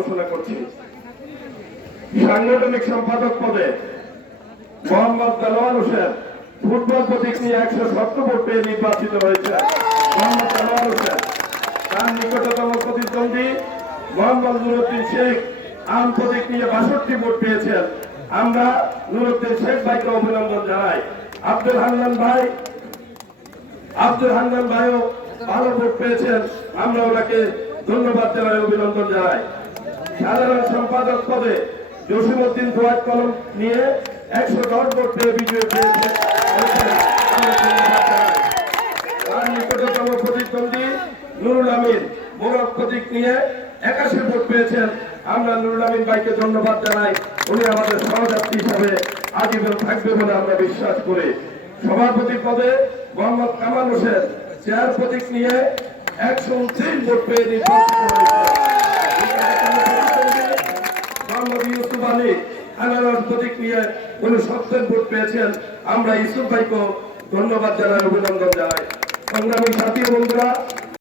ঘোষণা করছি। সাংগঠনিক সম্পাদক পদে মোহাম্মদ দেলোয়ার হোসেন ফুটবল প্রতীক নিয়ে 117 ভোট পেয়ে নির্বাচিত হয়েছে। মোহাম্মদ দেলোয়ার হোসেন। তার নিকটতম প্রতিদ্বন্দ্বী মোহাম্মদ নুরুদ্দিন শেখ আম প্রতীক নিয়ে 62 ভোট পেয়েছেন। আমরা নুরুদ্দিন শেখ ভাইকে অভিনন্দন জানাই। আব্দুল হান্নান ভাইও ভালো ভোট পেয়েছেন, আমরা ওনাকে ধন্যবাদ জানাই, অভিনন্দন জানাই। সাধারণ সম্পাদক পদে জসিমউদ্দিন ফুয়াদ কলম নিয়ে 110 ভোট পেয়ে বিজয়ী পেয়েছে। তার নিকটতম প্রতিদ্বন্দ্বী নুরুল আমিন মোরগ প্রতীক নিয়ে 81 ভোট পেয়েছেন। আমরা নুরুল আমিন ভাইকে ধন্যবাদ জানাই, উনি আমাদের সহযাত্রী হিসাবে আজীবন থাকবে বলে আমরা বিশ্বাস করি। সভাপতি পদে মোহাম্মদ কামাল হোসেন চেয়ার প্রতীক নিয়ে 129 ভোট পেয়ে নির্বাচিত হয়েছে। মোহাম্মদ ইউসুফ আলী আনারস প্রতীক নিয়ে 69 ভোট পেয়েছেন। আমরা ইউসুফ ভাইকে ধন্যবাদ জানাই, অভিনন্দন জানাই। সংগ্রামী সাথী বন্ধুরা,